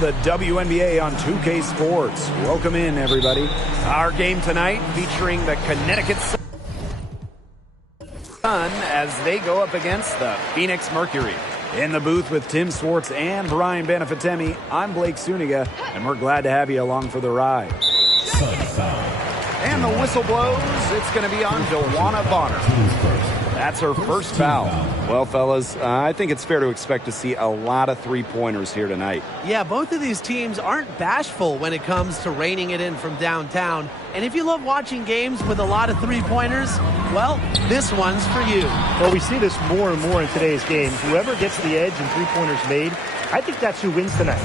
the WNBA on 2K Sports. Welcome in, everybody. Our game tonight featuring the Connecticut Sun as they go up against the Phoenix Mercury. In the booth with Tim Swartz and Brian Benefatemi, I'm Blake Suniga, and we're glad to have you along for the ride. And the whistle blows. It's going to be on Joanna Bonner. That's her first foul. Well, fellas, I think it's fair to expect to see a lot of three-pointers here tonight. Yeah, both of these teams aren't bashful when it comes to reining it in from downtown. And if you love watching games with a lot of three-pointers, well, this one's for you. Well, we see this more and more in today's games. Whoever gets the edge and three-pointers made, I think that's who wins tonight.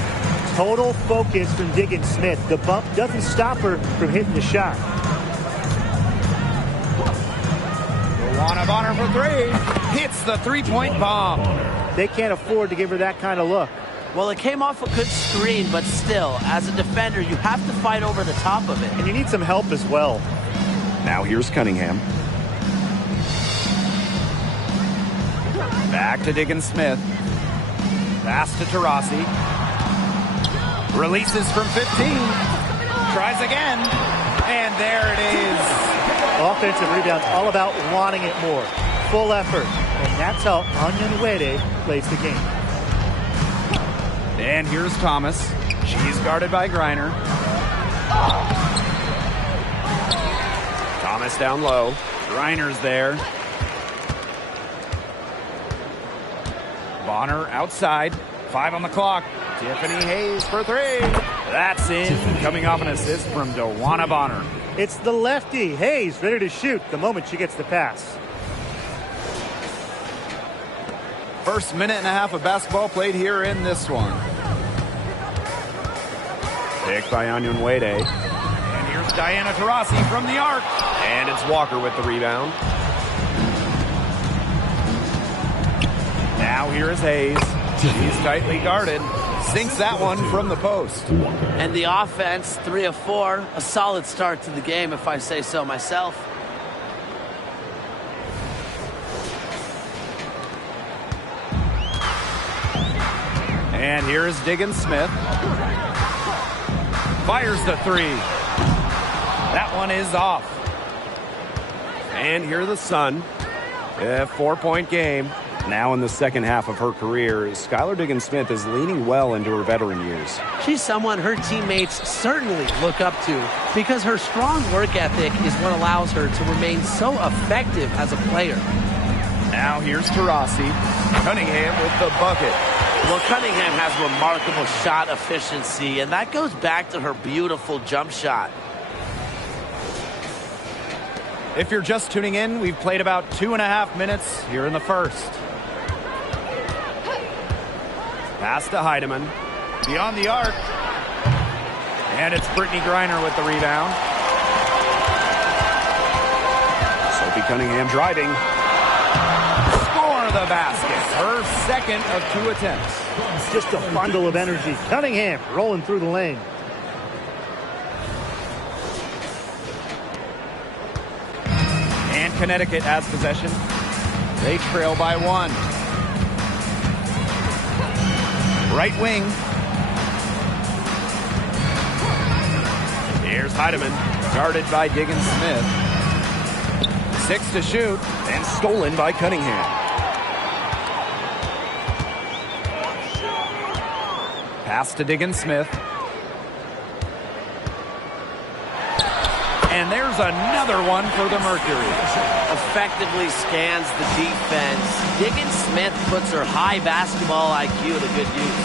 Total focus from Diggins Smith. The bump doesn't stop her from hitting the shot. Joanna Bonner for three. Hits the three-point bomb. They can't afford to give her that kind of look. Well, it came off a good screen, but still, as a defender, you have to fight over the top of it. And you need some help as well. Now here's Cunningham. Back to Diggins Smith. Pass to Taurasi. Releases from 15. Tries again. And there it is. Offensive rebound, all about wanting it more. Full effort. And that's how Onyenwere plays the game. And here's Thomas. She's guarded by Griner. Thomas down low. Griner's there. Bonner outside. 5 on the clock. Tiffany Hayes for three. That's in. Coming off an assist from Joanna Bonner. It's the lefty. Hayes ready to shoot the moment she gets the pass. First minute and a half of basketball played here in this one. Picked by Onyenwere. And here's Diana Taurasi from the arc. And it's Walker with the rebound. Now here is Hayes. She's tightly guarded. Sinks that one from the post. And the offense, 3 of 4. A solid start to the game, if I say so myself. And here is Diggins Smith. Fires the three. That one is off. And here the Sun. A 4-point game. Now in the second half of her career, Skylar Diggins Smith is leaning well into her veteran years. She's someone her teammates certainly look up to because her strong work ethic is what allows her to remain so effective as a player. Now here's Taurasi. Cunningham with the bucket. Well, Cunningham has remarkable shot efficiency, and that goes back to her beautiful jump shot. If you're just tuning in, we've played about 2.5 minutes here in the first. Pass to Heidemann. Beyond the arc. And it's Brittany Griner with the rebound. Sophie Cunningham driving. Score the basket. Her second of 2 attempts. It's just a bundle of energy. Cunningham rolling through the lane. And Connecticut has possession. They trail by 1. Right wing. Here's Heidemann, guarded by Diggins Smith. 6 to shoot, and stolen by Cunningham. Pass to Diggins Smith. And there's another one for the Mercury. Effectively scans the defense. Diggins Smith puts her high basketball IQ to good use.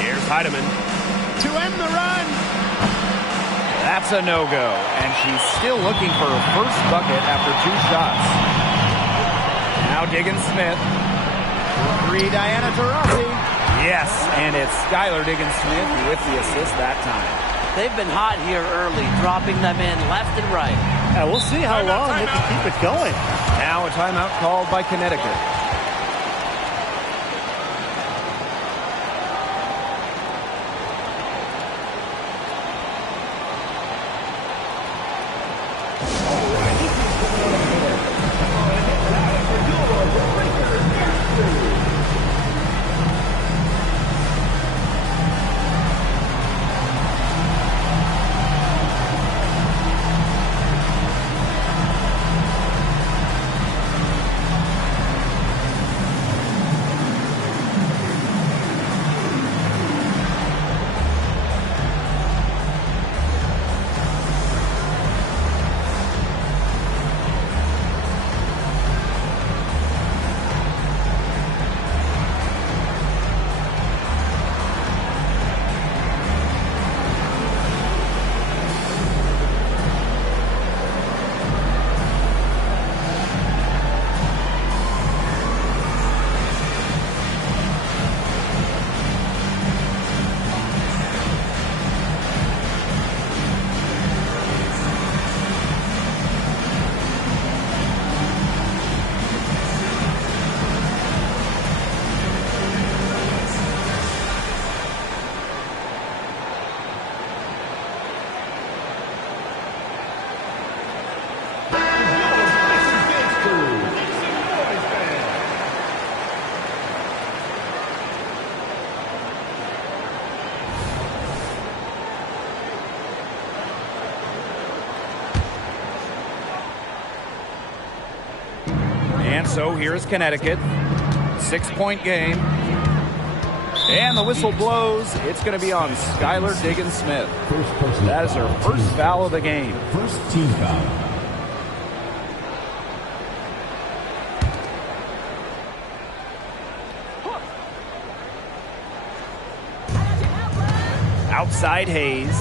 Here's Heidemann to end the run. That's a no-go, and she's still looking for her first bucket after 2 shots. Now Diggins Smith. 3, Diana Taurasi. Yes, and it's Skylar Diggins Smith with the assist that time. They've been hot here early, dropping them in left and right. Yeah, we'll see how long they can keep it going. Now a timeout called by Connecticut. And so here's Connecticut. 6-point game. And the whistle blows. It's going to be on Skylar Diggins-Smith. That is her first foul of the game. First team foul. Outside Hayes.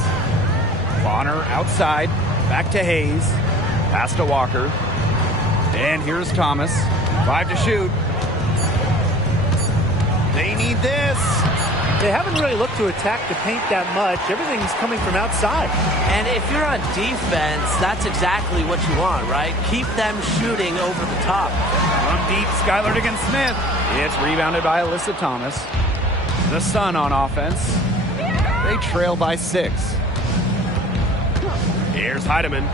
Bonner outside. Back to Hayes. Pass to Walker. And here's Thomas. 5 to shoot. They need this. They haven't really looked to attack the paint that much. Everything's coming from outside. And if you're on defense, that's exactly what you want, right? Keep them shooting over the top. From deep, Skylar Diggins-Smith. It's rebounded by Alyssa Thomas. The Sun on offense. They trail by 6. Here's Heidemann.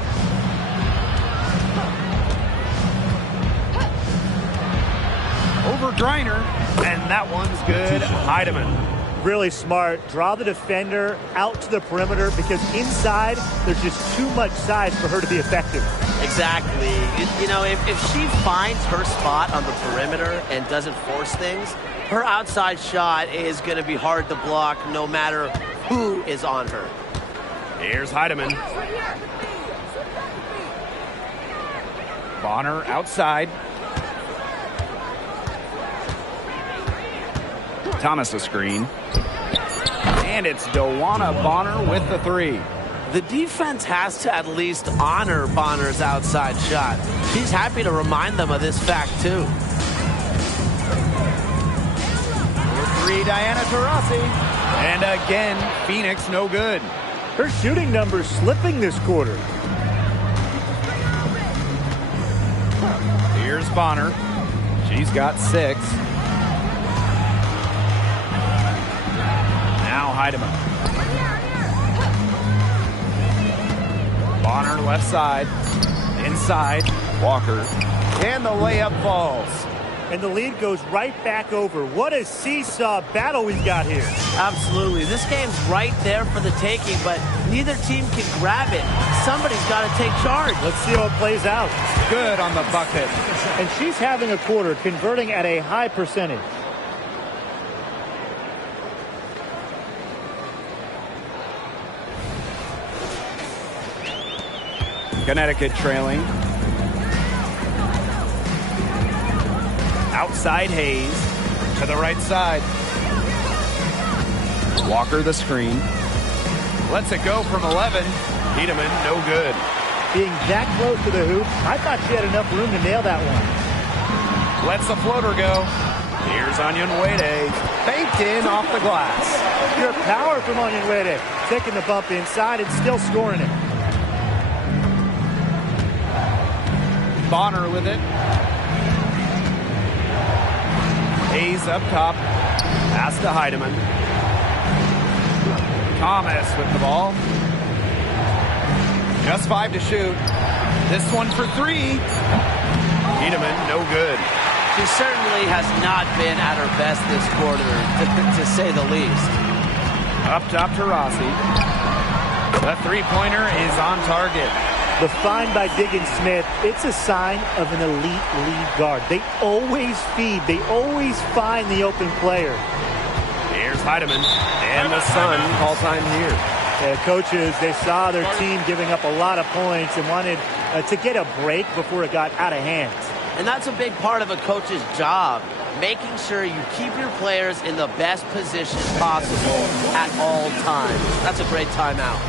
Over Griner, and that one's good. Heidemann. Really smart. Draw the defender out to the perimeter because inside there's just too much size for her to be effective. Exactly. You know, if she finds her spot on the perimeter and doesn't force things, her outside shot is going to be hard to block no matter who is on her. Here's Heidemann. Bonner outside. Thomas a screen. And it's Dewana Bonner with the 3. The defense has to at least honor Bonner's outside shot. She's happy to remind them of this fact, too. For 3, Diana Taurasi. And again, Phoenix no good. Her shooting numbers slipping this quarter. Here's Bonner. She's got 6. Now Heidemann. Bonner left side. Inside. Walker. And the layup falls. And the lead goes right back over. What a seesaw battle we've got here. Absolutely. This game's right there for the taking, but neither team can grab it. Somebody's got to take charge. Let's see how it plays out. Good on the bucket. And she's having a quarter, converting at a high percentage. Connecticut trailing. Outside Hayes. To the right side. Walker the screen. Lets it go from 11. Heidemann no good. Being that close to the hoop, I thought she had enough room to nail that one. Lets the floater go. Here's Onyenwere. Banked in off the glass. Pure power from Onyenwere. Taking the bump inside and still scoring it. Bonner with it. Hayes up top. Pass to Heidemann. Thomas with the ball. Just 5 to shoot. This one for 3. Heidemann, no good. She certainly has not been at her best this quarter, to say the least. Up top to Rossi. The three-pointer is on target. The find by Diggins-Smith, it's a sign of an elite lead guard. They always feed. They always find the open player. Here's Heidemann. And the Sun call time here. Yeah, coaches, they saw their team giving up a lot of points and wanted to get a break before it got out of hand. And that's a big part of a coach's job, making sure you keep your players in the best position possible at all times. That's a great timeout.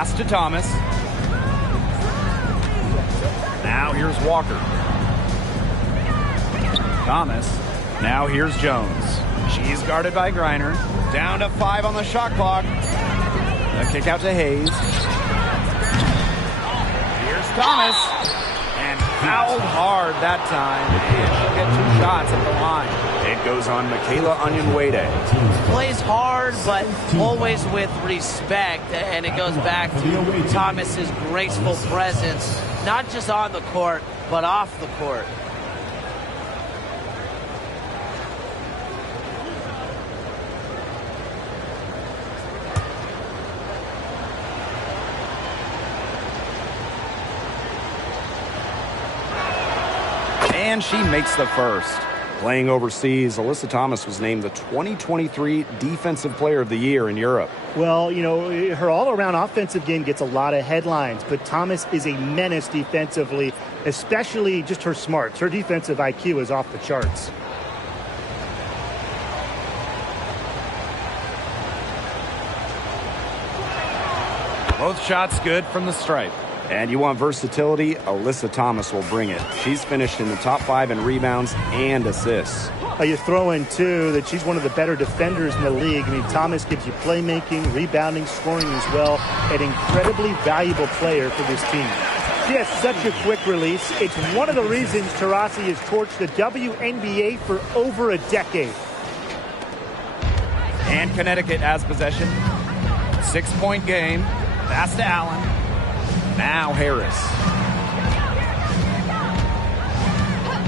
Pass to Thomas. Now here's Walker. Thomas. Now here's Jones. She's guarded by Griner. Down to 5 on the shot clock. A kick out to Hayes. Here's Thomas. And fouled hard that time. And she'll get 2 shots at the line. It goes on Michaela Onyenwede. Plays hard, but always with respect. And it goes back to Thomas's graceful presence, not just on the court, but off the court. And she makes the first. Playing overseas, Alyssa Thomas was named the 2023 Defensive Player of the Year in Europe. Well, you know, her all-around offensive game gets a lot of headlines, but Thomas is a menace defensively, especially just her smarts. Her defensive IQ is off the charts. Both shots good from the stripe. And you want versatility? Alyssa Thomas will bring it. She's finished in the top 5 in rebounds and assists. You throw in, too, that she's one of the better defenders in the league. I mean, Thomas gives you playmaking, rebounding, scoring as well. An incredibly valuable player for this team. She has such a quick release. It's one of the reasons Taurasi has torched the WNBA for over a decade. And Connecticut has possession. 6-point game. Pass to Allen. Now Harris.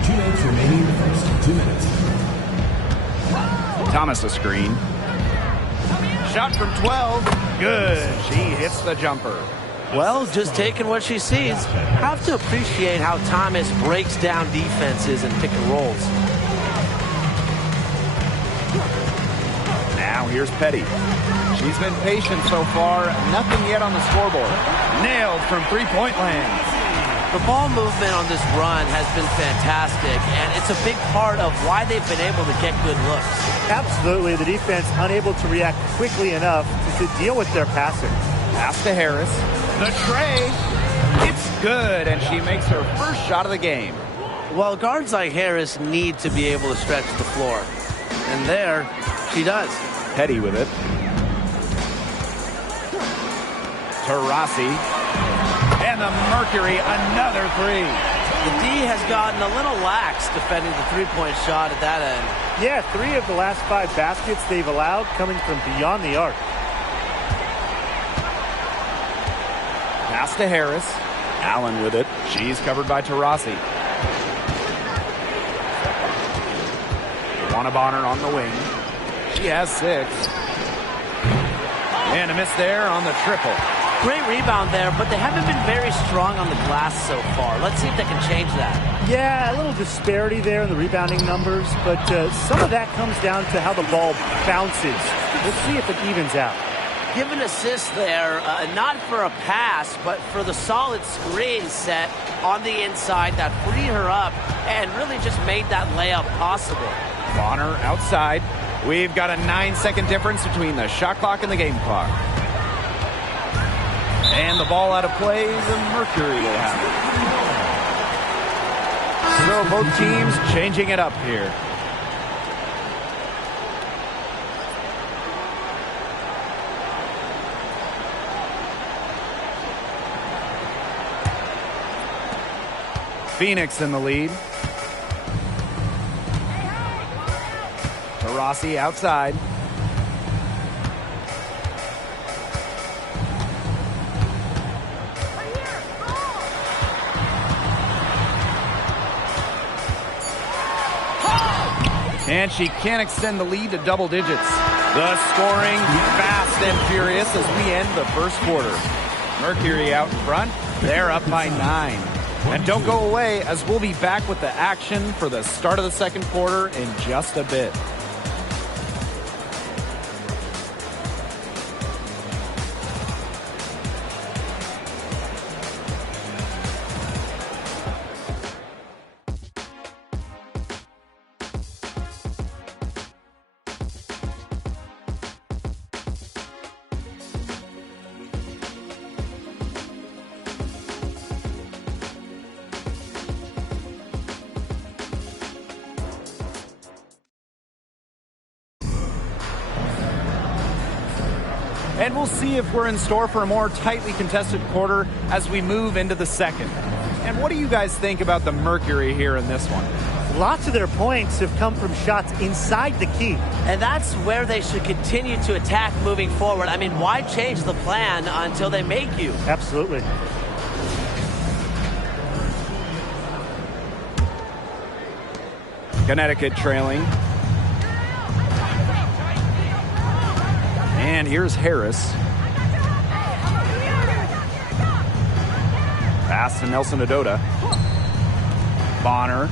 2 minutes remaining in the first. 2 minutes. Thomas a screen. Shot from 12. Good. She hits the jumper. Well, just taking what she sees. Have to appreciate how Thomas breaks down defenses and pick and rolls. Now here's Petty. She's been patient so far. Nothing yet on the scoreboard. Nailed from 3-point land. The ball movement on this run has been fantastic, and it's a big part of why they've been able to get good looks. Absolutely. The defense unable to react quickly enough to deal with their passing. Pass to Harris. The tray. It's good, and she makes her first shot of the game. Well, guards like Harris need to be able to stretch the floor. And there, she does. Petty with it. Taurasi. And the Mercury, another 3. The D has gotten a little lax defending the three-point shot at that end. Yeah, 3 of the last 5 baskets they've allowed coming from beyond the arc. Pass to Harris. Allen with it. She's covered by Taurasi. Bonner on the wing. She has 6. And a miss there on the triple. Great rebound there, but they haven't been very strong on the glass so far. Let's see if they can change that. Yeah, a little disparity there in the rebounding numbers, but some of that comes down to how the ball bounces. We'll see if it evens out. Give an assist there, not for a pass, but for the solid screen set on the inside that freed her up and really just made that layup possible. Bonner outside. We've got a 9-second difference between the shot clock and the game clock. And the ball out of play, the Mercury will have it. So both teams changing it up here. Phoenix in the lead. Taurasi outside. And she can't extend the lead to double digits. The scoring fast and furious as we end the first quarter. Mercury out in front. They're up by 9. And don't go away, as we'll be back with the action for the start of the second quarter in just a bit. And we'll see if we're in store for a more tightly contested quarter as we move into the second. And what do you guys think about the Mercury here in this one? Lots of their points have come from shots inside the key. And that's where they should continue to attack moving forward. I mean, why change the plan until they make you? Absolutely. Connecticut trailing. And here's Harris. Pass to Nelson Adota. Bonner.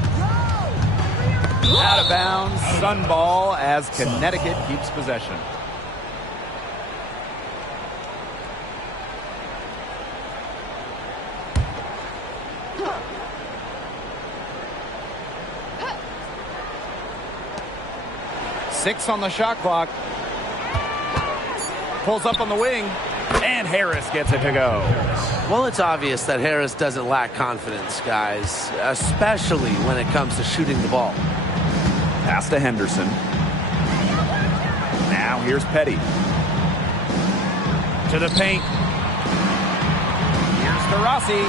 Out of bounds. Sun ball as Connecticut keeps possession. Six on the shot clock. Pulls up on the wing, and Harris gets it to go. Well, it's obvious that Harris doesn't lack confidence, guys, especially when it comes to shooting the ball. Pass to Henderson. Now here's Petty. To the paint. Here's to Rossi.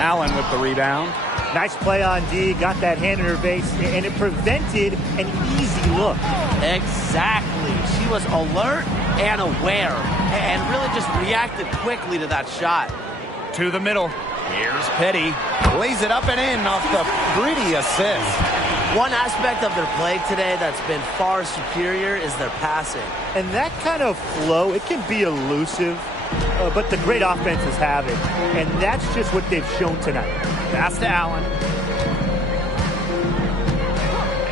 Allen with the rebound. Nice play on D, got that hand in her face, and it prevented an easy look. Exactly. She was alert and aware and really just reacted quickly to that shot. To the middle. Here's Petty. Lays it up and in off the pretty assist. One aspect of their play today that's been far superior is their passing. And that kind of flow, it can be elusive, but the great offenses have it. And that's just what they've shown tonight. Pass to Allen.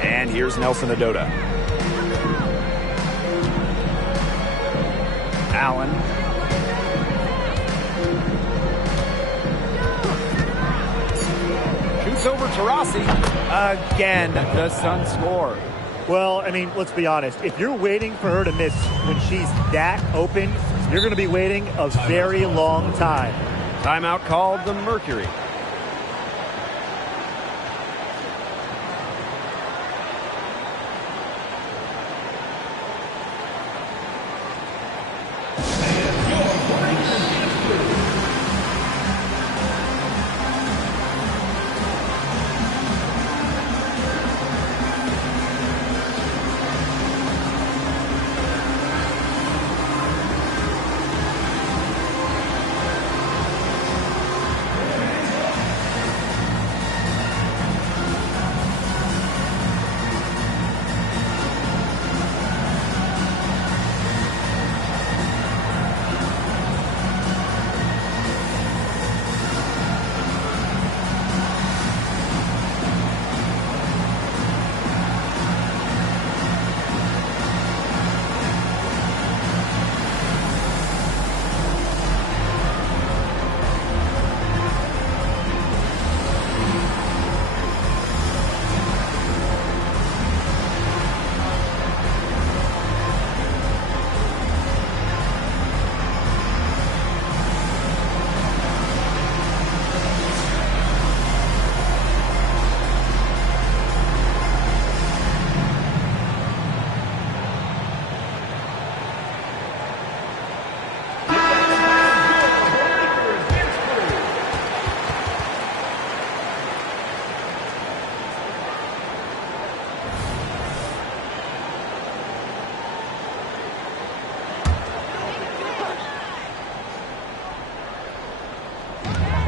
And here's Nelson Adota. Allen. Shoots over to Rossi. Again, the Suns score. Well, I mean, let's be honest. If you're waiting for her to miss when she's that open, you're going to be waiting a very long time. Timeout called the Mercury.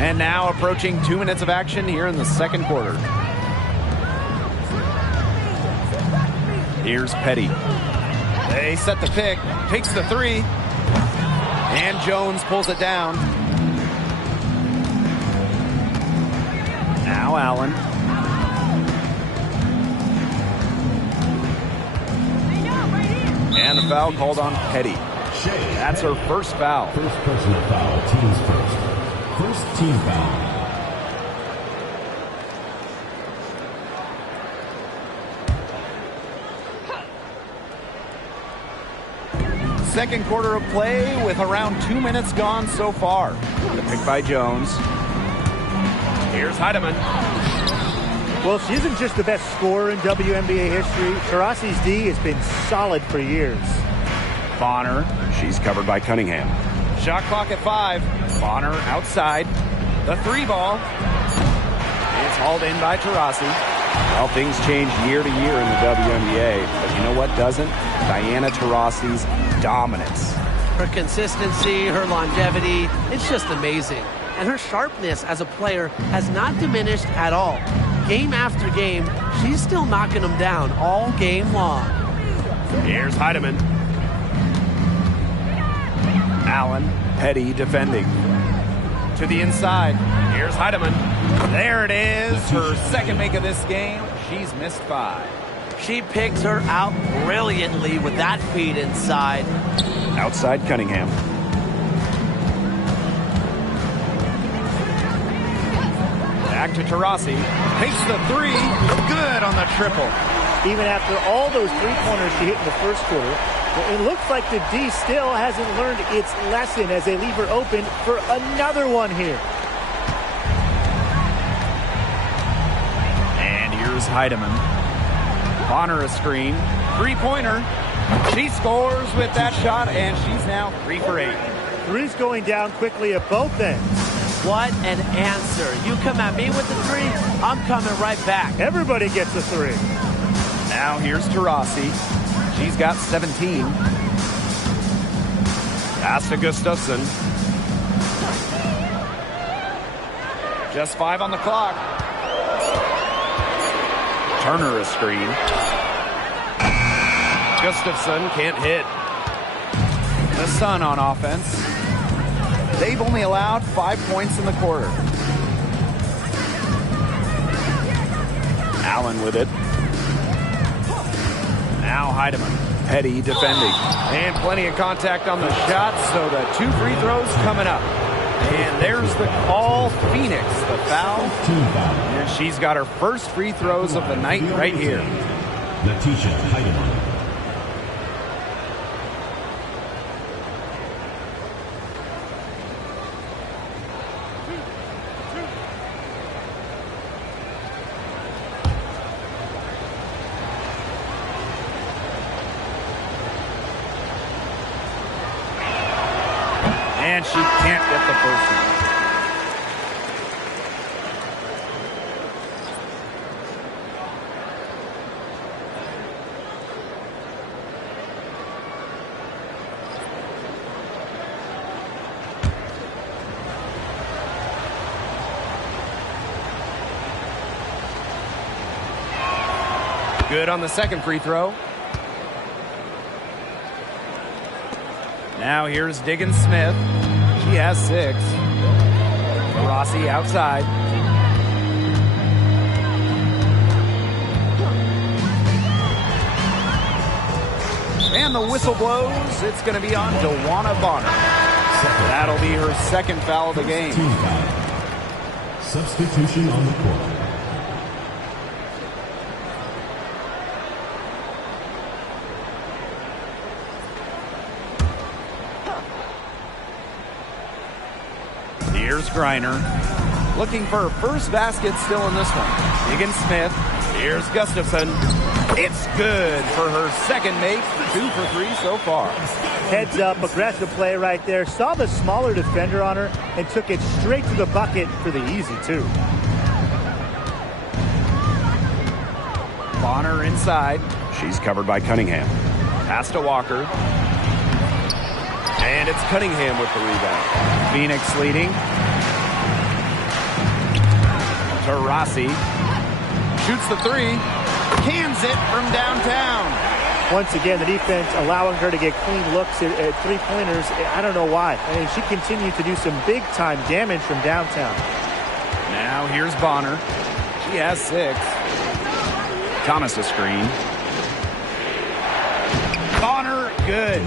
And now approaching 2 minutes of action here in the second quarter. Here's Petty. They set the pick, takes the three, and Jones pulls it down. Now Allen. And the foul called on Petty. That's her first foul. First personal foul, team's first. First team foul. Second quarter of play with around 2 minutes gone so far. The pick by Jones. Here's Heidemann. Well, she isn't just the best scorer in WNBA history. Taurasi's D has been solid for years. Bonner. She's covered by Cunningham. Shot clock at 5. Bonner outside. The 3 ball. It's hauled in by Taurasi. Well, things change year to year in the WNBA, but you know what doesn't? Diana Taurasi's dominance. Her consistency, her longevity, it's just amazing. And her sharpness as a player has not diminished at all. Game after game, she's still knocking them down all game long. Here's Heidemann. Allen. Petty defending. To the inside. Here's Heidemann. There it is. Her second make of this game. She's missed 5. She picked her out brilliantly with that feed inside. Outside Cunningham. Back to Taurasi. Takes the 3. Good on the triple. Even after all those three-pointers she hit in the first quarter, it looks like the D still hasn't learned its lesson as they leave her open for another one here. And here's Heidemann. Bonner a screen. 3-pointer. She scores with that shot, and she's now 3 for 8. Three's going down quickly at both ends. What an answer. You come at me with the 3, I'm coming right back. Everybody gets a 3. Now here's Taurasi. She's got 17. Pass to Gustafson. Just 5 on the clock. Turner a screen. Gustafson can't hit. The Sun on offense. They've only allowed 5 points in the quarter. Allen with it. Now Heidemann. Petty defending. And plenty of contact on the shot, so the 2 free throws coming up. And there's the call. Phoenix, the foul. Team foul. And she's got her first free throws of the night right here. Letitia Heidemann. And she can't get the first one. Good on the second free throw. Now here's Diggins Smith. She has 6. Rossi outside. And the whistle blows. It's going to be on DeWanna Bonner. That'll be her second foul of the game. Team foul. Substitution on the court. Here's Griner. Looking for her first basket still in this one. Diggins Smith. Here's Gustafson. It's good for her second make. 2 for 3 so far. Heads up, aggressive play right there. Saw the smaller defender on her and took it straight to the bucket for the easy 2. Bonner inside. She's covered by Cunningham. Pass to Walker. And it's Cunningham with the rebound. Phoenix leading. Taurasi shoots the 3. Cans it from downtown. Once again, the defense allowing her to get clean looks at three-pointers. I don't know why. I mean, she continued to do some big-time damage from downtown. Now here's Bonner. She has 6. Thomas a screen. Bonner, good.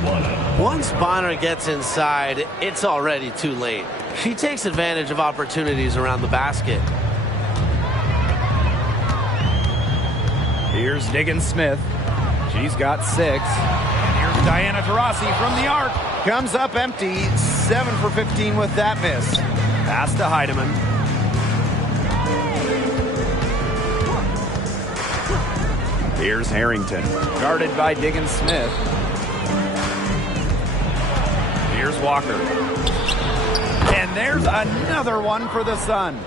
Once Bonner gets inside, it's already too late. She takes advantage of opportunities around the basket. Here's Diggins Smith. She's got 6. And here's Diana Taurasi from the arc. Comes up empty. 7 for 15 with that miss. Pass to Heidemann. Here's Harrington. Guarded by Diggins Smith. Here's Walker. And there's another one for the Sun.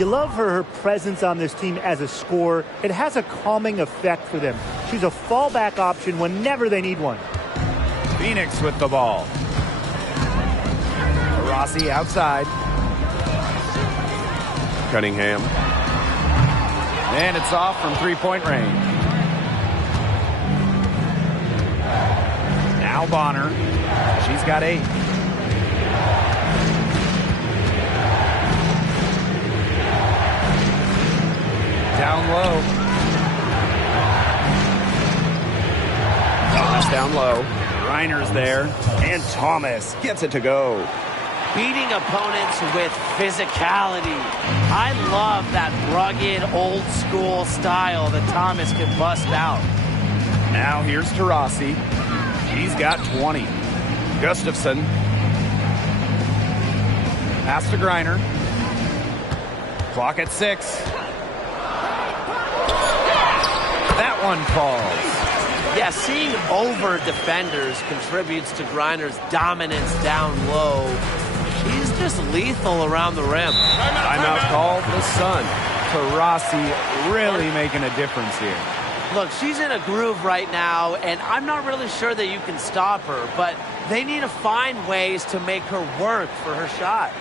You love her presence on this team as a scorer. It has a calming effect for them. She's a fallback option whenever they need one. Phoenix with the ball. Rossi outside. Cunningham. And it's off from three-point range. Now Bonner. She's got 8. Down low. Thomas down low. Reiner's there. And Thomas gets it to go. Beating opponents with physicality. I love that rugged, old-school style that Thomas can bust out. Now here's Taurasi. He's got 20. Gustafson. Pass to Greiner. Clock at 6. That one falls. Yeah, seeing over defenders contributes to Greiner's dominance down low. He's just lethal around the rim. Timeout called the Sun. Taurasi really making a difference here. Look, she's in a groove right now, and I'm not really sure that you can stop her, but they need to find ways to make her work for her shot.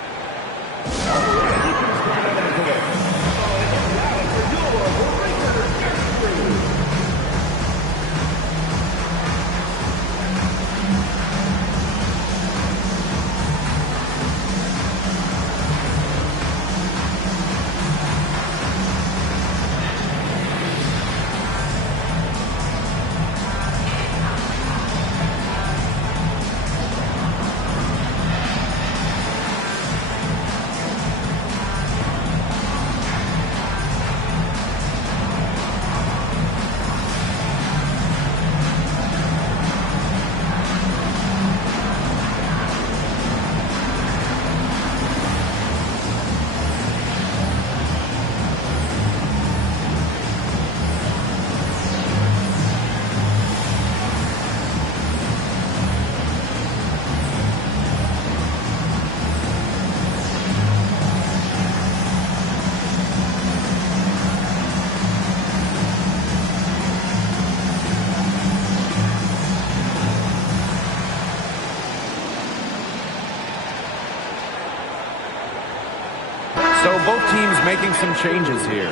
So both teams making some changes here.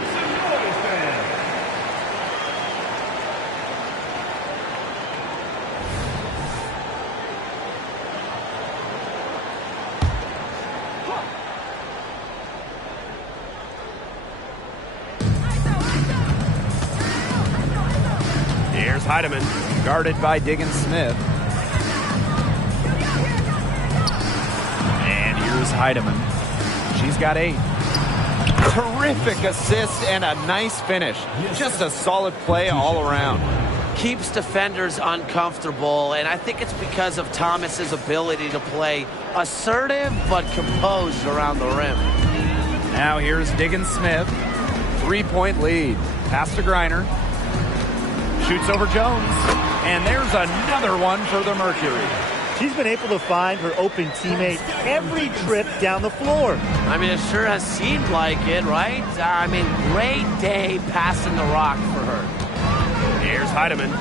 Here's Heidemann. Guarded by Diggins-Smith. And here's Heidemann. She's got 8. Terrific assist and a nice finish. Just a solid play all around. Keeps defenders uncomfortable, and I think it's because of Thomas's ability to play assertive but composed around the rim. Now here's Diggins-Smith. 3-point lead. Pass to Greiner. Shoots over Jones. And there's another one for the Mercury. She's been able to find her open teammate every trip down the floor. I mean, it sure has seemed like it, right? I mean, great day passing the rock for her. Here's Heidemann.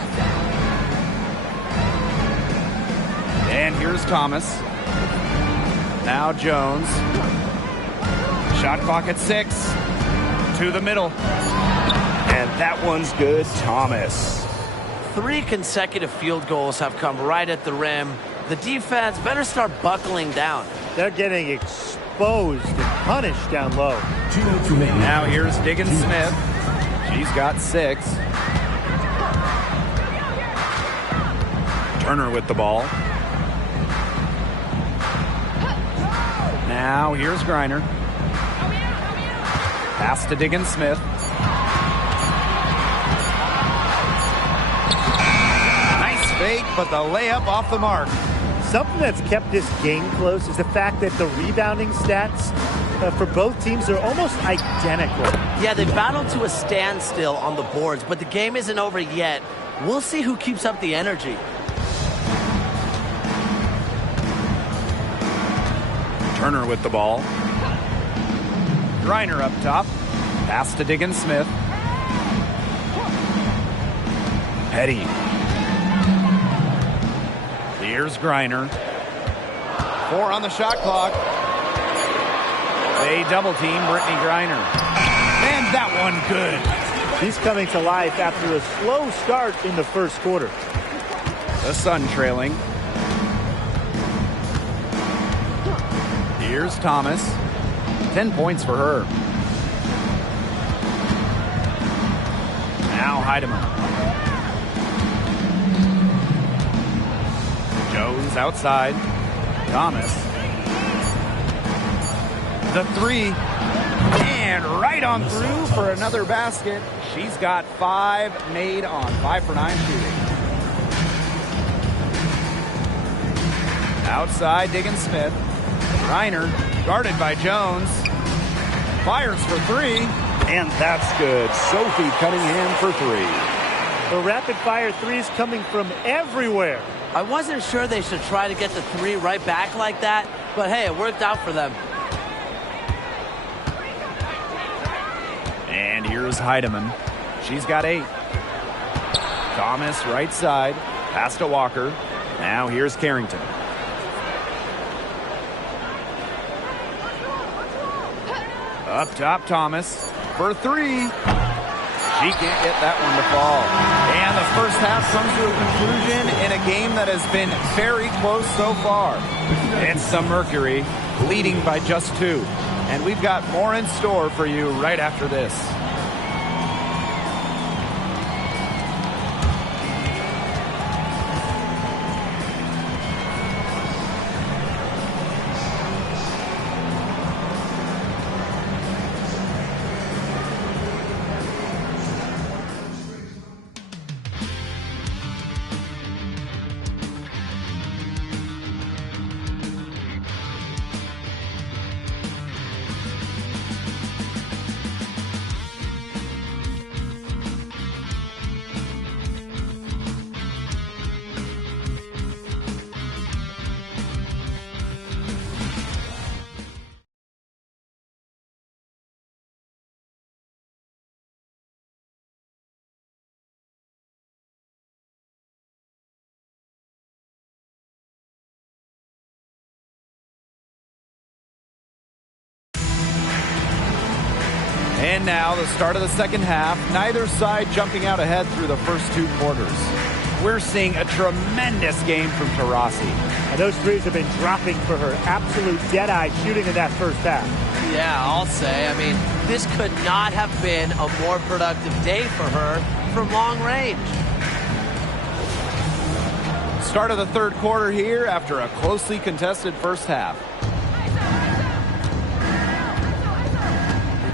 And here's Thomas. Now Jones. Shot clock at 6. To the middle. And that one's good, Thomas. 3 consecutive field goals have come right at the rim. The defense better start buckling down. They're getting exposed and punished down low. 2 minutes remaining. Now here's Diggins-Smith. She's got 6. Turner with the ball. Now here's Greiner. Pass to Diggins-Smith. Nice fake, but the layup off the mark. Something that's kept this game close is the fact that the rebounding stats for both teams are almost identical. Yeah, they battled to a standstill on the boards, but the game isn't over yet. We'll see who keeps up the energy. Turner with the ball. Griner up top. Pass to Diggins Smith. Petty. Here's Griner. 4 on the shot clock. They double team Brittany Griner. And that one good. He's coming to life after a slow start in the first quarter. The Sun trailing. Here's Thomas. 10 points for her. Now Heidemann. Jones outside. Thomas. The 3. And right on through for another basket. She's got 5 made on 5 for 9 shooting. Outside, Diggins Smith. Griner guarded by Jones. Fires for 3. And that's good. Sophie Cunningham for 3. The rapid-fire threes coming from everywhere. I wasn't sure they should try to get the 3 right back like that, but hey, it worked out for them. And here's Heidemann. She's got 8. Thomas right side. Pass to Walker. Now here's Carrington. Up top, Thomas for 3. She can't get that one to fall. And the first half comes to a conclusion in a game that has been very close so far. It's the Mercury leading by just 2. And we've got more in store for you right after this. And now the start of the second half. Neither side jumping out ahead through the first 2 quarters. We're seeing a tremendous game from Taurasi. And those threes have been dropping for her. Absolute dead-eye shooting in that first half. Yeah, I'll say. I mean, this could not have been a more productive day for her from long range. Start of the third quarter here after a closely contested first half.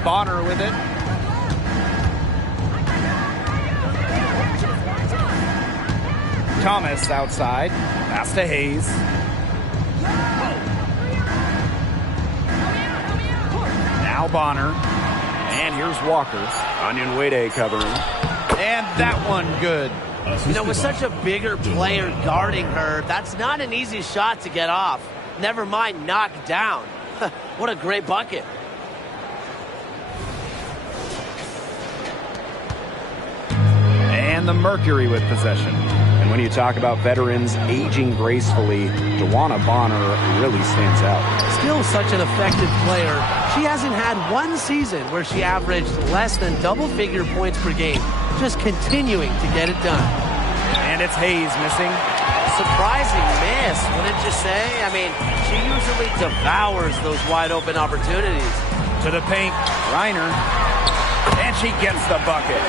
Bonner with it. Thomas outside. Pass to Hayes. Now Bonner. And here's Walker. Onyenwere covering. And that one good. You know, with such a bigger player guarding her, that's not an easy shot to get off. Never mind knock down. What a great bucket. And the Mercury with possession. And when you talk about veterans aging gracefully, Dewana Bonner really stands out. Still such an effective player. She hasn't had one season where she averaged less than double-figure points per game. Just continuing to get it done. And it's Hayes missing. Surprising miss, wouldn't you say? I mean, she usually devours those wide-open opportunities. To the paint, Griner. And she gets the bucket.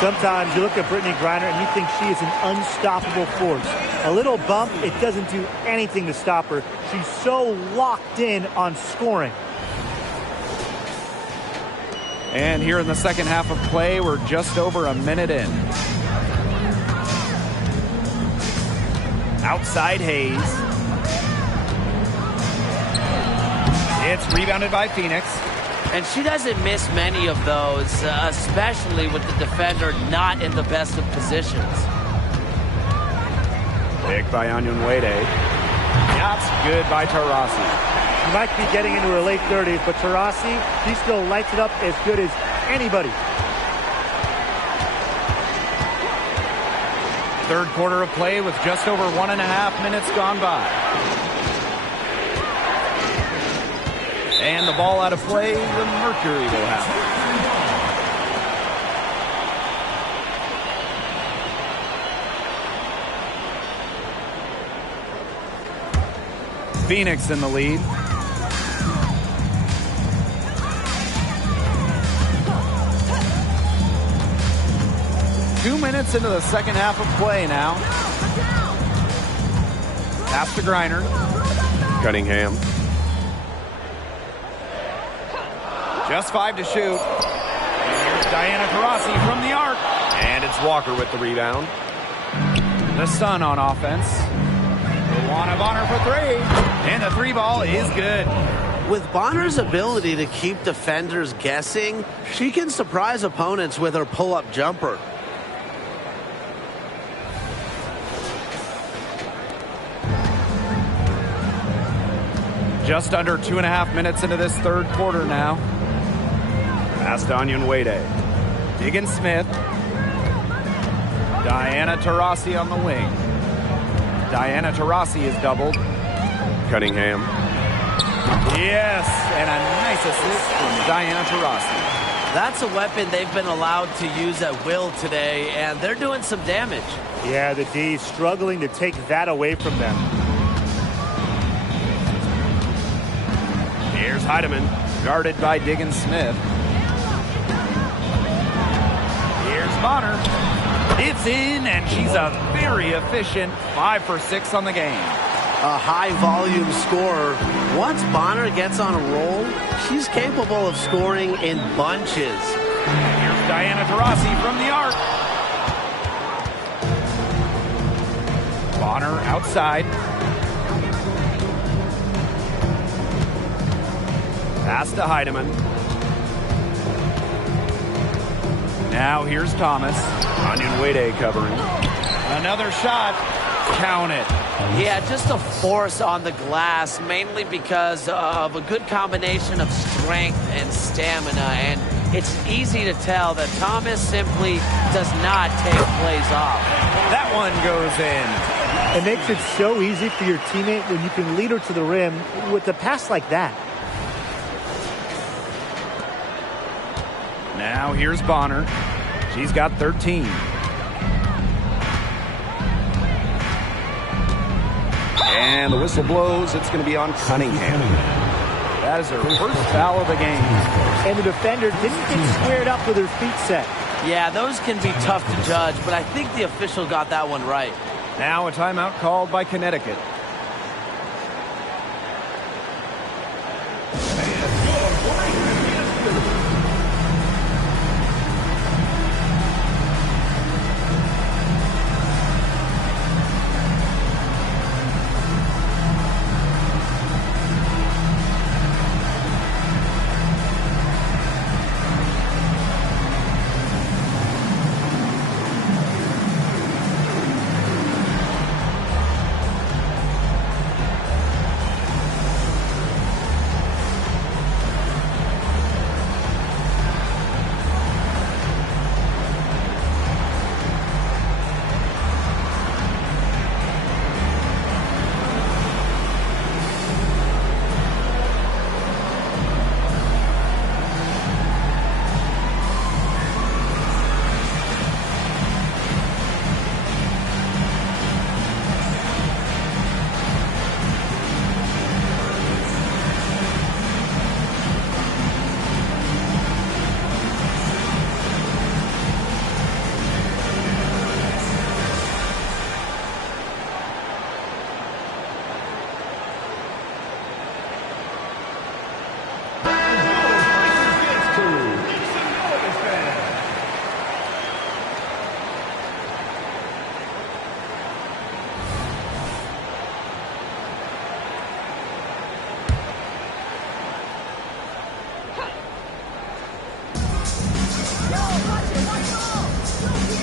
Sometimes you look at Brittany Griner and you think she is an unstoppable force. A little bump, it doesn't do anything to stop her. She's so locked in on scoring. And here in the second half of play, we're just over a minute in. Outside Hayes. It's rebounded by Phoenix. And she doesn't miss many of those, especially with the defender not in the best of positions. Pick by Onyenwere. That's good by Taurasi. He might be getting into her late 30s, but Taurasi, he still lights it up as good as anybody. Third quarter of play with just over 1.5 minutes gone by. And the ball out of play, the Mercury will have it. Phoenix in the lead. Two minutes into the second half of play now. Pass to Griner. Cunningham. Just 5 to shoot. And here's Diana Taurasi from the arc. And it's Walker with the rebound. The Sun on offense. Luana Bonner for 3. And the 3 ball is good. With Bonner's ability to keep defenders guessing, she can surprise opponents with her pull-up jumper. Just under 2.5 minutes into this third quarter now. Pass to Onyenwere. Diggins Smith. Diana Taurasi on the wing. Diana Taurasi is doubled. Cunningham. Yes, and a nice assist from Diana Taurasi. That's a weapon they've been allowed to use at will today, and they're doing some damage. Yeah, the D struggling to take that away from them. Here's Heidemann, guarded by Diggins Smith. Here's Bonner. It's in, and she's a very efficient 5 for 6 on the game. A high-volume scorer. Once Bonner gets on a roll, she's capable of scoring in bunches. Here's Diana Taurasi from the arc. Bonner outside. Pass to Heidemann. Now here's Thomas. Onyenwere covering. Another shot. Count it. Yeah, just a force on the glass, mainly because of a good combination of strength and stamina. And it's easy to tell that Thomas simply does not take plays off. That one goes in. It makes it so easy for your teammate when you can lead her to the rim with a pass like that. Now here's Bonner. She's got 13. And the whistle blows. It's going to be on Cunningham. That is her first foul of the game. And the defender didn't get squared up with her feet set. Yeah, those can be tough to judge, but I think the official got that one right. Now a timeout called by Connecticut.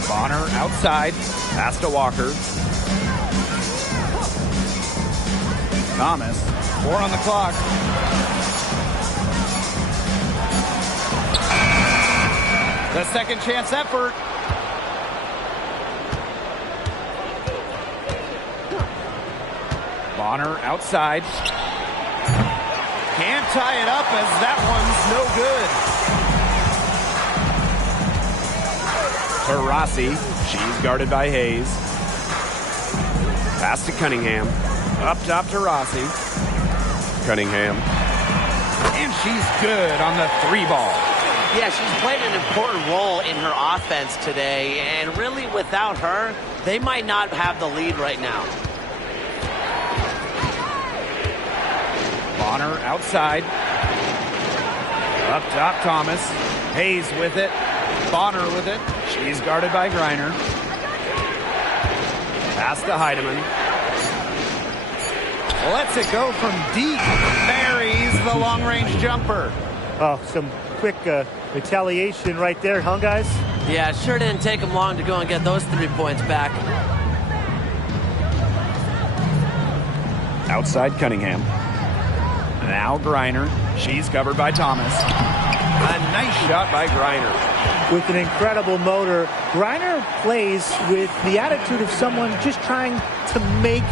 Bonner outside. Pass to Walker. Thomas. 4 on the clock. The second chance effort. Bonner outside. Can't tie it up as that one's no good. Taurasi, she's guarded by Hayes. Pass to Cunningham. Up top to Rossi. Cunningham. And she's good on the 3-ball. Yeah, she's played an important role in her offense today, and really without her, they might not have the lead right now. Bonner outside. Up top, Thomas. Hayes with it. Bonner with it. She's guarded by Griner. Pass to Heidemann. Lets it go from deep. Buries the long-range jumper. Oh, some quick retaliation right there, huh, guys? Yeah, it sure didn't take them long to go and get those 3 points back. Outside Cunningham. Now Griner. She's covered by Thomas. A nice shot by Griner. With an incredible motor, Griner plays with the attitude of someone just trying to make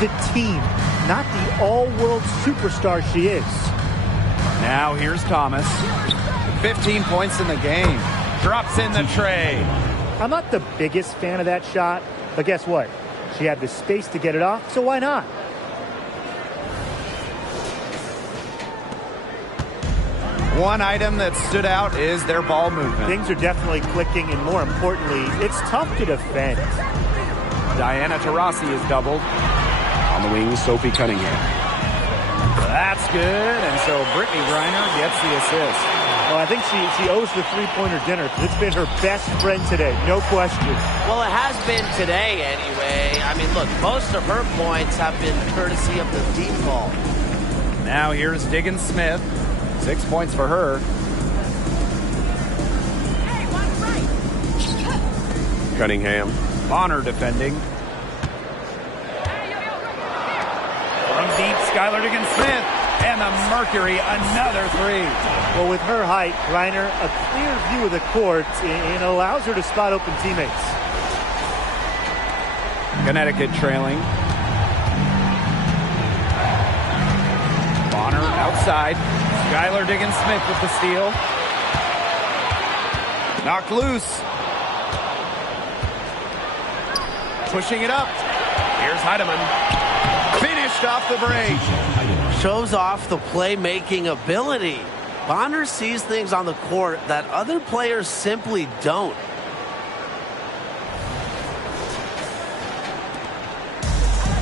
the team, not the all-world superstar she is. Now here's Thomas. 15 points in the game. Drops in the tray. I'm not the biggest fan of that shot, but guess what? She had the space to get it off, so why not? One item that stood out is their ball movement. Things are definitely clicking, and more importantly, it's tough to defend. Diana Taurasi is doubled. On the wing, Sophie Cunningham. That's good, and so Brittany Griner gets the assist. Well, I think she owes the three-pointer dinner because it's been her best friend today, no question. Well, it has been today anyway. I mean, look, most of her points have been courtesy of the deep ball. Now here's Diggins Smith. 6 points for her. Cunningham. Bonner defending. From deep, Skylar Diggins-Smith. And the Mercury, another 3. Well, with her height, Griner, a clear view of the court and allows her to spot open teammates. Connecticut trailing. Bonner outside. Skylar Diggins-Smith with the steal. Knocked loose. Pushing it up. Here's Heidemann. Finished off the break. Shows off the playmaking ability. Bonner sees things on the court that other players simply don't.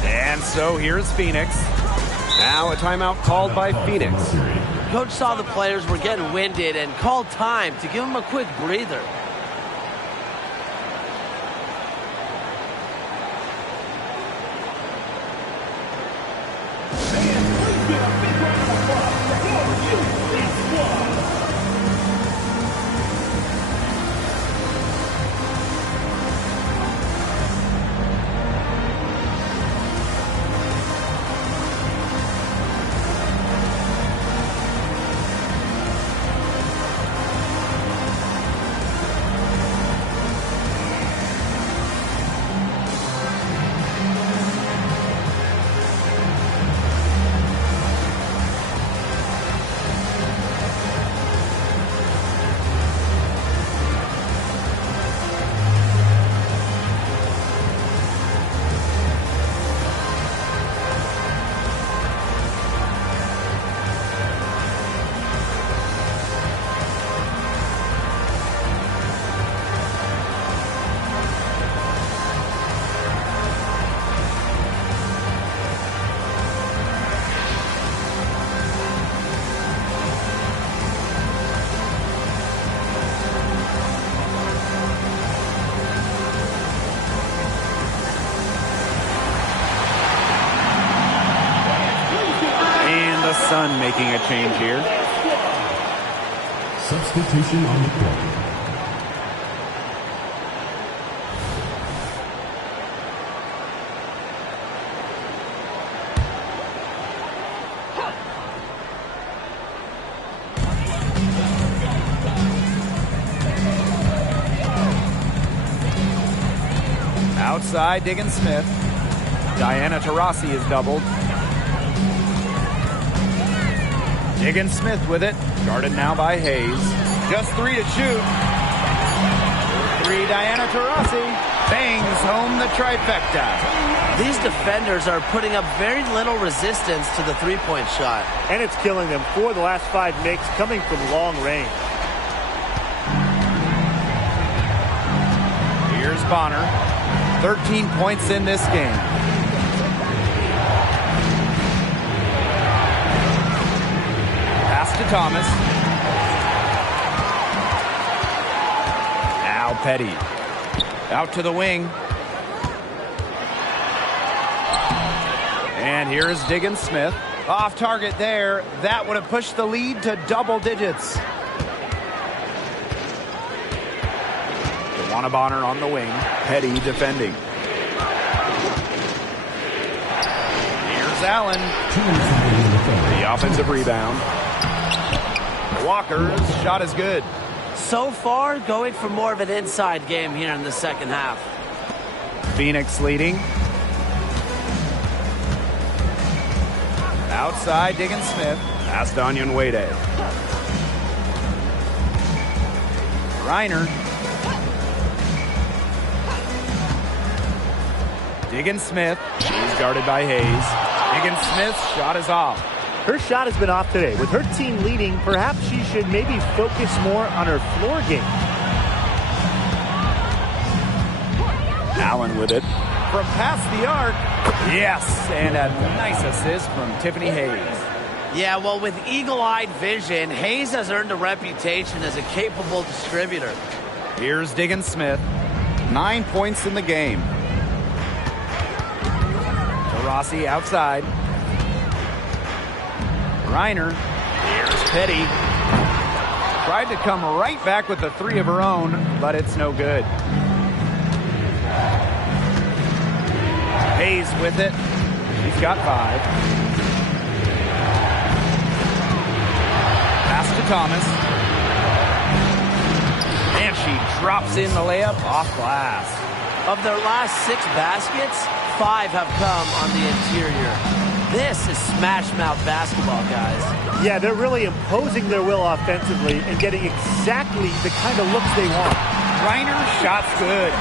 And so here's Phoenix. Now a timeout called by Phoenix. Coach saw the players were getting winded and called time to give them a quick breather. Sun making a change here. Substitution on the court. Outside, Diggins Smith. Diana Taurasi is doubled. Diggins Smith with it. Guarded now by Hayes. Just 3 to shoot. 3, Diana Taurasi. Bangs home the trifecta. These defenders are putting up very little resistance to the three-point shot. And it's killing them. 4 of the last 5 makes coming from long range. Here's Bonner. 13 points in this game. Pass to Thomas. Now Petty. Out to the wing. And here's Diggins Smith. Off target there. That would have pushed the lead to double digits. DeWanna Bonner on the wing. Petty defending. Here's Allen. The offensive rebound. Walker's shot is good. So far, going for more of an inside game here in the second half. Phoenix leading. Outside, Diggins Smith. Past Onyon Wade. Reiner. Diggins Smith. She's guarded by Hayes. Diggins Smith's shot is off. Her shot has been off today. With her team leading, perhaps she should maybe focus more on her floor game. Allen with it. From past the arc. Yes, and a nice assist from Tiffany Hayes. Yeah, well, with eagle-eyed vision, Hayes has earned a reputation as a capable distributor. Here's Diggins Smith. 9 points in the game. Taurasi outside. Reiner. Here's Petty. Tried to come right back with the 3 of her own, but it's no good. Hayes with it. She's got 5. Pass to Thomas. And she drops in the layup off glass. Of their last 6 baskets, 5 have come on the interior. This is smash-mouth basketball, guys. Yeah, they're really imposing their will offensively and getting exactly the kind of looks they want. Reiner's shot's good.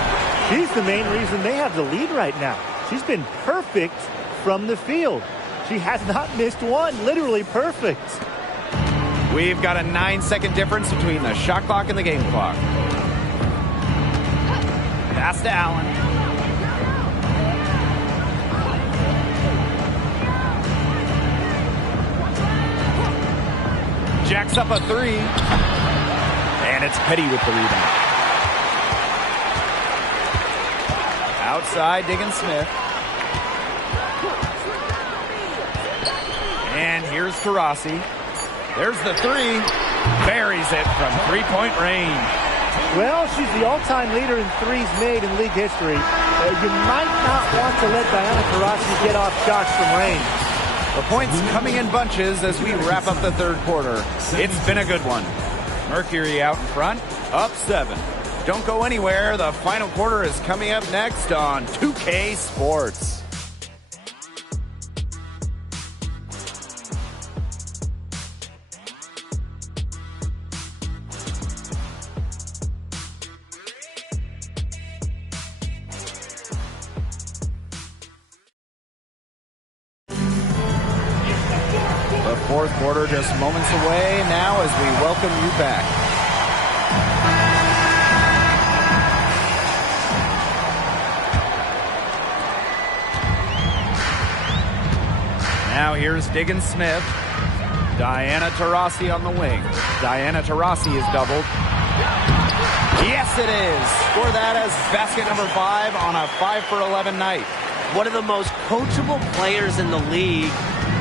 She's the main reason they have the lead right now. She's been perfect from the field. She has not missed one, literally perfect. We've got a 9-second difference between the shot clock and the game clock. Pass to Allen. Jacks up a 3. And it's Petty with the rebound. Outside, Diggins Smith. And here's Taurasi. There's the 3. Buries it from 3-point range. Well, she's the all-time leader in threes made in league history. You might not want to let Diana Taurasi get off shots from range. The points coming in bunches as we wrap up the third quarter. It's been a good one. Mercury out in front, up 7. Don't go anywhere. The final quarter is coming up next on 2K Sports. Fourth quarter just moments away now as we welcome you back. Now here's Diggins Smith. Diana Taurasi on the wing. Diana Taurasi is doubled. Yes, it is. Score that as basket number 5 on a 5 for 11 night. One of the most coachable players in the league.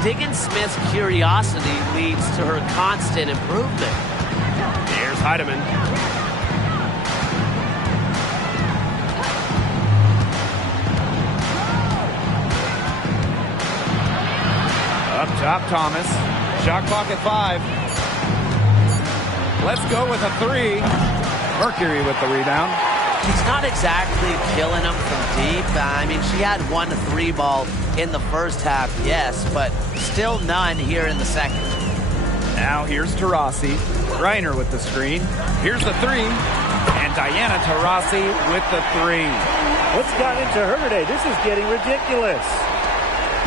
Diggins Smith's curiosity leads to her constant improvement. Here's Heidemann. Up top, Thomas. Shot clock at 5. Let's go with a 3. Mercury with the rebound. she's not exactly killing them from deep. I mean, she had 1 3-ball in the first half, yes, but still none here in the second. Now here's Taurasi. Reiner with the screen. Here's the three. And Diana Taurasi with the three. What's got into her today? This is getting ridiculous.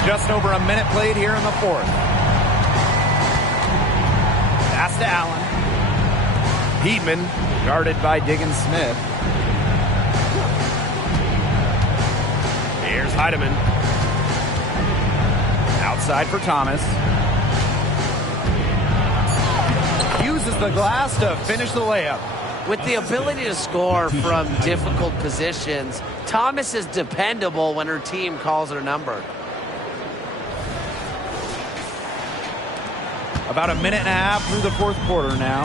Just over a minute played here in the fourth. Pass to Allen. Heatman guarded by Diggins Smith. Here's Heidemann. Outside for Thomas. Uses the glass to finish the layup. With the ability to score from difficult positions, Thomas is dependable when her team calls her number. About a minute and a half through the fourth quarter now.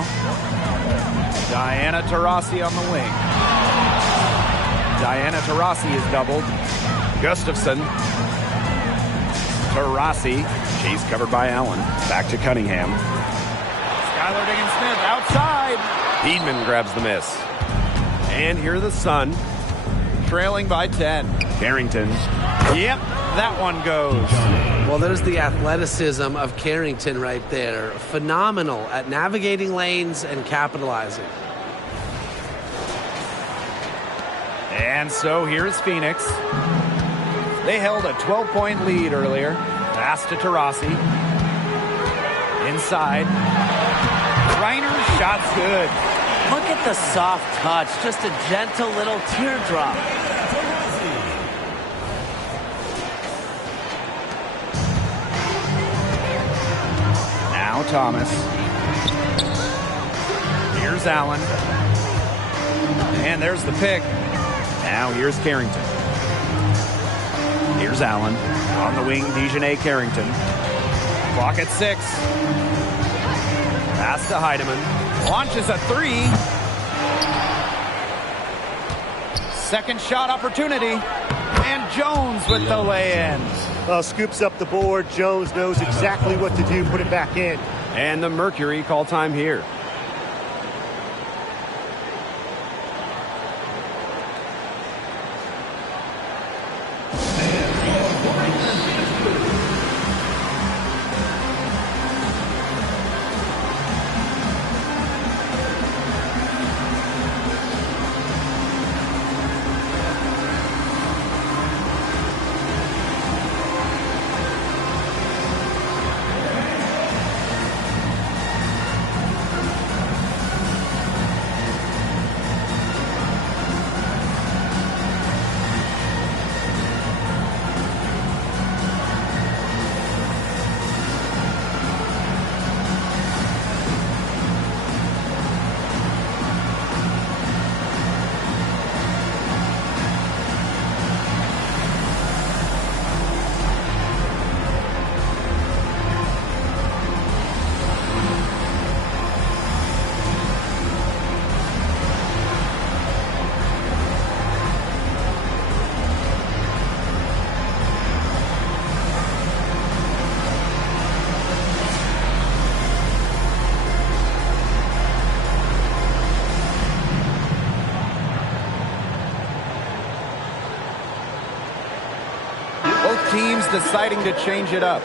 Diana Taurasi on the wing. Diana Taurasi is doubled. Gustafson. Taurasi. She's covered by Allen. Back to Cunningham. Skylar Diggins-Smith outside. Heatman grabs the miss. And here the Sun. Trailing by 10. Carrington. Yep, that one goes. Well, there's the athleticism of Carrington right there. Phenomenal at navigating lanes and capitalizing. And so here's Phoenix. They held a 12-point lead earlier. Pass to Taurasi. Inside. Reiner's shot's good. Look at the soft touch. Just a gentle little teardrop. Now Thomas. Here's Allen. And there's the pick. Now here's Carrington. Here's Allen. On the wing, Dejanay Carrington. Clock at 6. Pass to Heidemann. Launches a three. Second shot opportunity. And Jones with the lay-in. Well, scoops up the board. Jones knows exactly what to do. Put it back in. And the Mercury call time here. Teams deciding to change it up.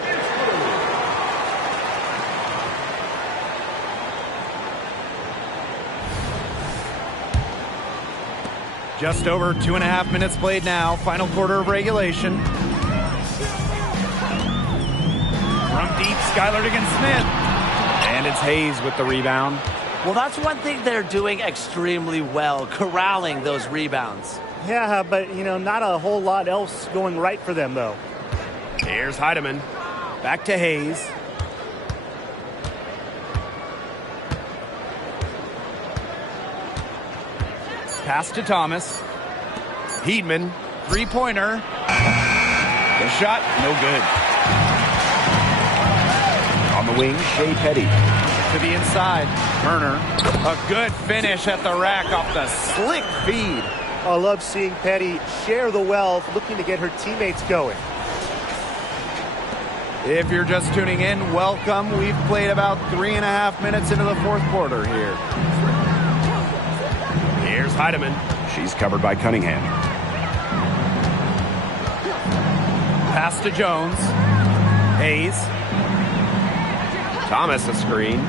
Just over 2.5 minutes played now. Final quarter of regulation. From deep, Skylar Diggins-Smith. And it's Hayes with the rebound. Well, that's one thing they're doing extremely well, corralling those rebounds. Yeah, but, not a whole lot else going right for them, though. Here's Heidemann. Back to Hayes. Pass to Thomas. Heatman. Three-pointer. The shot, no good. On the wing, Shea Petty. To the inside. Turner. A good finish at the rack off the slick feed. I love seeing Petty share the wealth, looking to get her teammates going. If you're just tuning in, welcome. We've played about 3.5 minutes into the fourth quarter here. Here's Heidemann. She's covered by Cunningham. Pass to Jones. Hayes. Thomas a screen.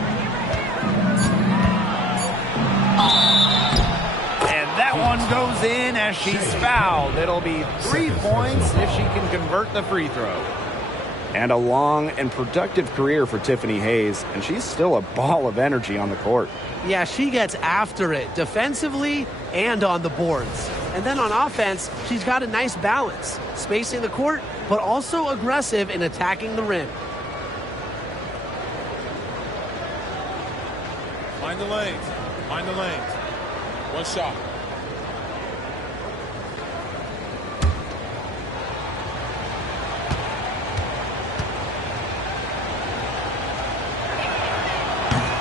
And that one goes in as she's fouled. It'll be 3 points if she can convert the free throw. And a long and productive career for Tiffany Hayes, and she's still a ball of energy on the court. Yeah, she gets after it defensively and on the boards. And then on offense, she's got a nice balance, spacing the court, but also aggressive in attacking the rim. Find the lanes. Find the lanes. One shot.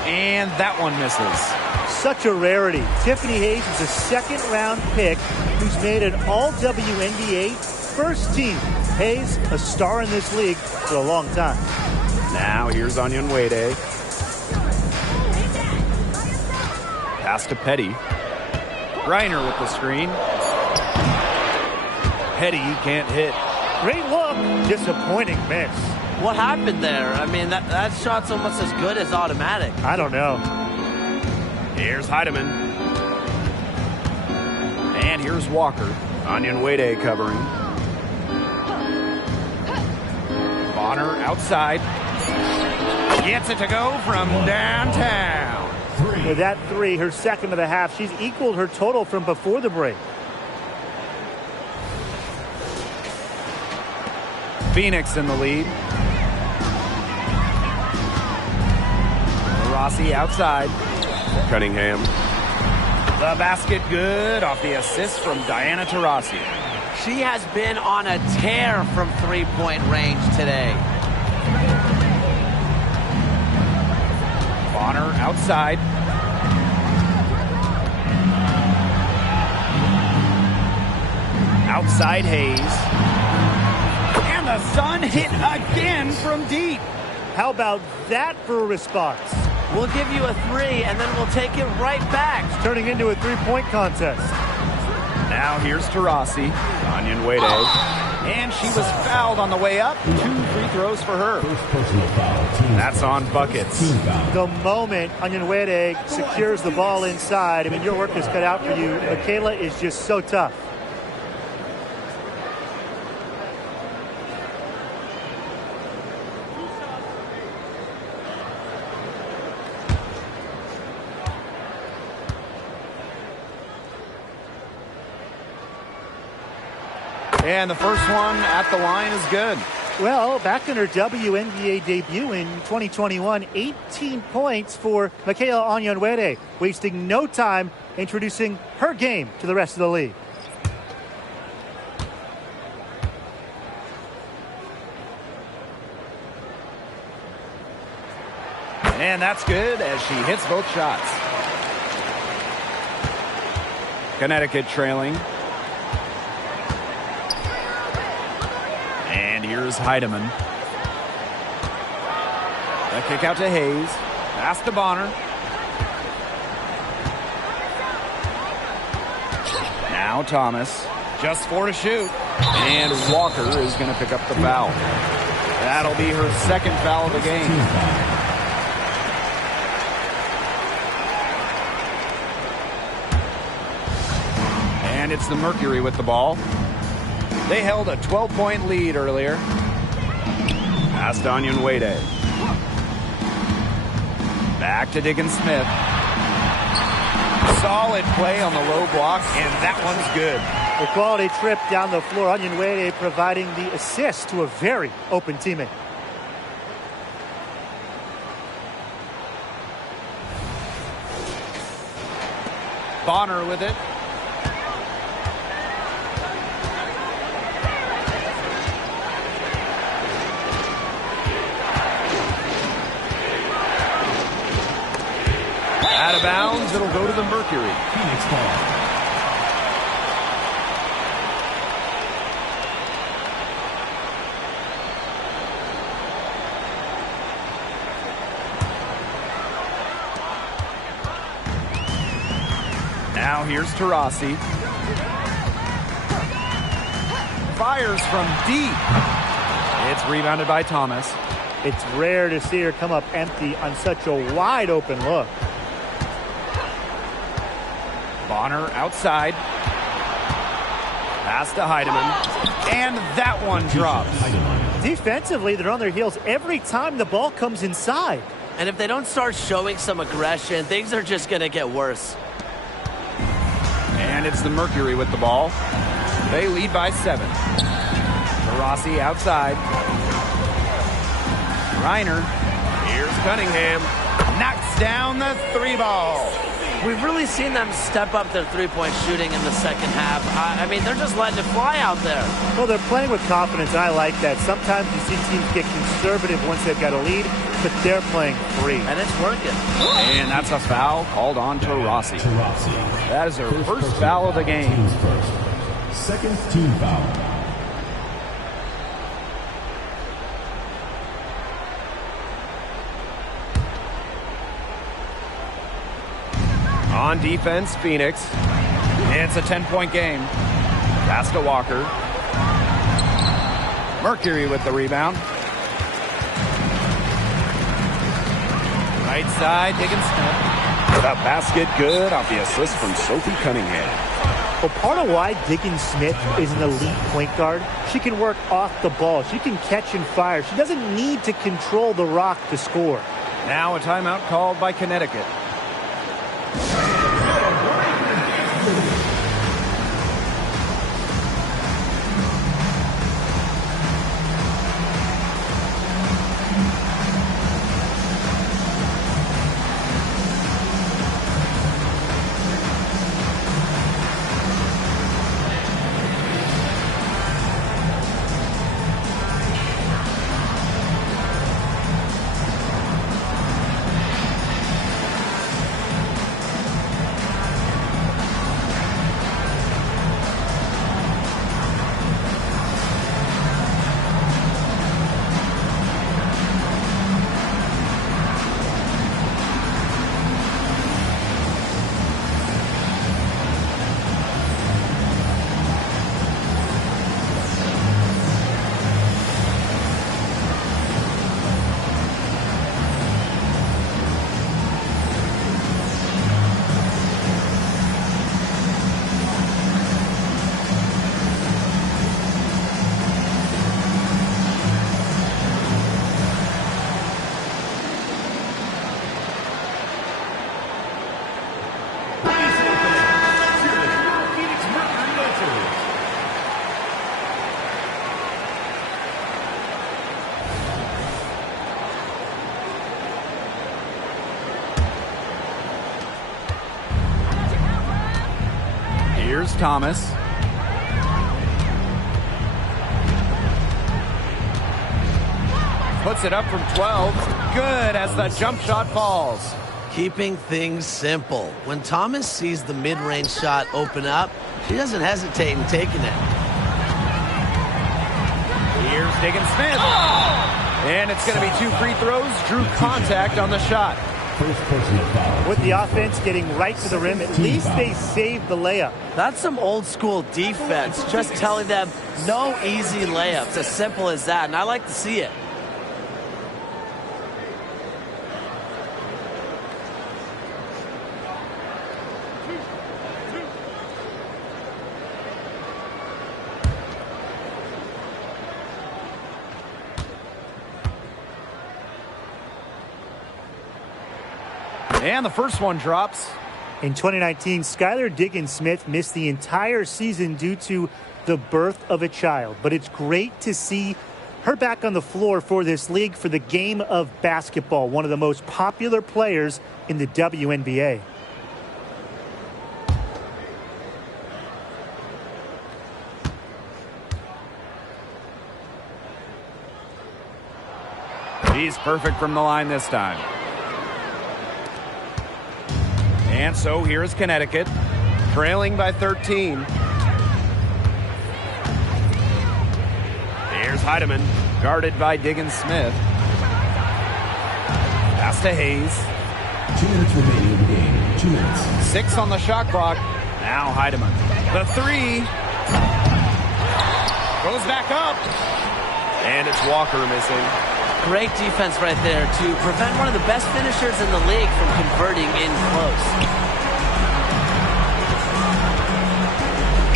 And that one misses. Such a rarity. Tiffany Hayes is a second-round pick who's made an all-WNBA first team. Hayes, a star in this league for a long time. Now here's Onyenwere. Pass to Petty. Reiner with the screen. Petty can't hit. Great look. Disappointing miss. What happened there? I mean, that shot's almost as good as automatic. I don't know. Here's Heidemann. And here's Walker. Onyenwere covering. Bonner outside. Gets it to go from downtown. With that three, her second of the half, she's equaled her total from before the break. Phoenix in the lead. Rossi outside. Cunningham. The basket good off the assist from Diana Taurasi. She has been on a tear from three-point range today. Bonner outside. Outside Hayes. And the Sun hit again from deep. How about that for a response? We'll give you a three, and then we'll take it right back. It's turning into a three-point contest. Now here's Taurasi. Onyenwere. And she was fouled on the way up. 2 free throws for her. First personal foul. Team That's on buckets. Team foul. The moment Onyenwere secures the ball inside, I mean, your work is cut out for you. Michaela is just so tough. And the first one at the line is good. Well, back in her WNBA debut in 2021, 18 points for Michaela Onyenwere, wasting no time introducing her game to the rest of the league. And that's good as she hits both shots. Connecticut trailing. And here's Heidemann. A kick out to Hayes. Pass to Bonner. Now Thomas. Just 4 to shoot. And Walker is going to pick up the foul. That'll be her second foul of the game. Team foul. And it's the Mercury with the ball. They held a 12-point lead earlier. Pass to Onyenwere. Back to Diggins-Smith. Solid play on the low block, and that one's good. A quality trip down the floor. Onyenwere providing the assist to a very open teammate. Bonner with it. Out of bounds, it'll go to the Mercury. Phoenix ball. Now here's Taurasi. fires from deep. It's rebounded by Thomas. It's rare to see her come up empty on such a wide open look. Bonner outside. Pass to Heidemann. And that one drops. Defensively, they're on their heels every time the ball comes inside. And if they don't start showing some aggression, things are just going to get worse. And it's the Mercury with the ball. They lead by 7. Rossi outside. Reiner. Here's Cunningham. Knocks down the 3 ball. We've really seen them step up their three-point shooting in the second half. I mean, they're just letting it fly out there. Well, they're playing with confidence, and I like that. Sometimes you see teams get conservative once they've got a lead, but they're playing free. And it's working. And that's a foul called on to Rossi. That is her first foul of the game. Second team foul. On defense, Phoenix. It's a 10-point game. Pass to Walker. Mercury with the rebound. Right side, Diggins-Smith. The basket good off the assist from Sophie Cunningham. Well, part of why Diggins-Smith is an elite point guard, she can work off the ball. She can catch and fire. She doesn't need to control the rock to score. Now a timeout called by Connecticut. Here's Thomas. Puts it up from 12. Good as the jump shot falls. Keeping things simple. When Thomas sees the mid-range shot open up, she doesn't hesitate in taking it. Here's Diggins-Smith. And it's going to be 2 free throws. Drew contact on the shot. With the offense getting right to the rim, at least they saved the layup. That's some old school defense, just telling them no easy layups, as simple as that, and I like to see it. And the first one drops. In 2019, Skylar Diggins-Smith missed the entire season due to the birth of a child. But it's great to see her back on the floor for this league, for the game of basketball, one of the most popular players in the WNBA. He's perfect from the line this time. And so here's Connecticut, trailing by 13. Here's Heidemann, guarded by Diggins-Smith. Pass to Hayes. 2 minutes remaining in the game. 2 minutes. 6 on the shot clock. Now Heidemann. The 3. Goes back up. And it's Walker missing. Great defense right there to prevent one of the best finishers in the league from converting in close.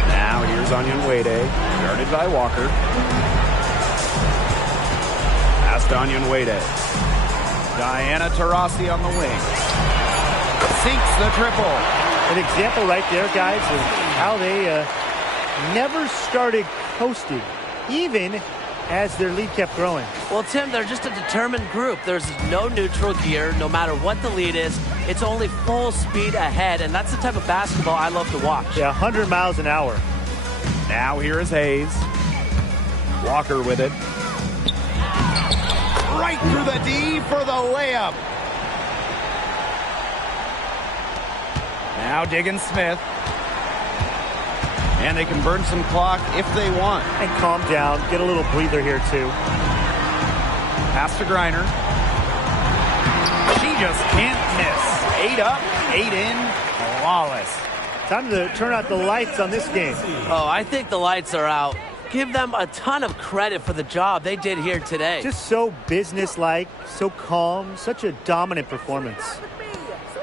Now here's Onyenwere, guarded by Walker. Pass to Onyenwere. Diana Taurasi on the wing. Sinks the triple. An example right there, guys, of how they never started coasting, even as their lead kept growing. Well, Tim, they're just a determined group. There's no neutral gear. No matter what the lead is, it's only full speed ahead, and that's the type of basketball I love to watch. Yeah, 100 miles an hour. Now here is Hayes. Walker with it. Right through the D for the layup. Now Diggins Smith. And they can burn some clock if they want. And calm down. Get a little breather here, too. Pass to Griner. She just can't miss. 8 up, 8 in. Flawless. Time to turn out the lights on this game. Oh, I think the lights are out. Give them a ton of credit for the job they did here today. Just so businesslike, so calm, such a dominant performance.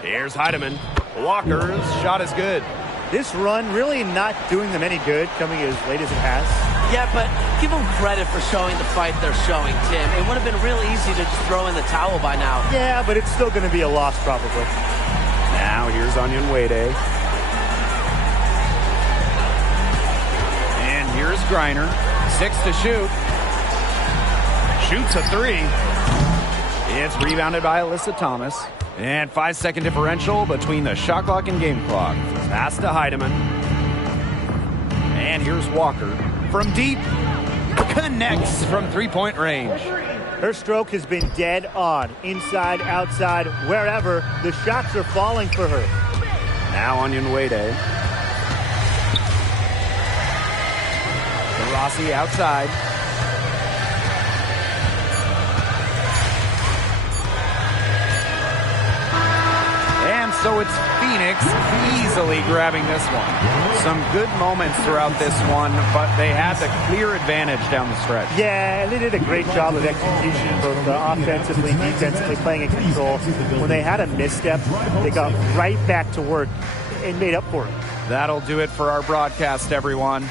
Here's Heidemann. Walker's shot is good. This run really not doing them any good, coming as late as it has. Yeah, but give them credit for showing the fight they're showing, Tim. It would have been real easy to just throw in the towel by now. Yeah, but it's still going to be a loss, probably. Now here's Onyenwere. And here's Griner. 6 to shoot. Shoots a 3. It's rebounded by Alyssa Thomas. And 5-second differential between the shot clock and game clock. Pass to Heidemann. And here's Walker. From deep. Connects from three-point range. Her stroke has been dead on. Inside, outside, wherever. The shots are falling for her. Now Onyenwere. Taurasi outside. And so it's Phoenix easily grabbing this one. Some good moments throughout this one, but they had the clear advantage down the stretch. Yeah, they did a great job of execution, both offensively, defensively, playing in control. When they had a misstep, they got right back to work and made up for it. That'll do it for our broadcast, everyone.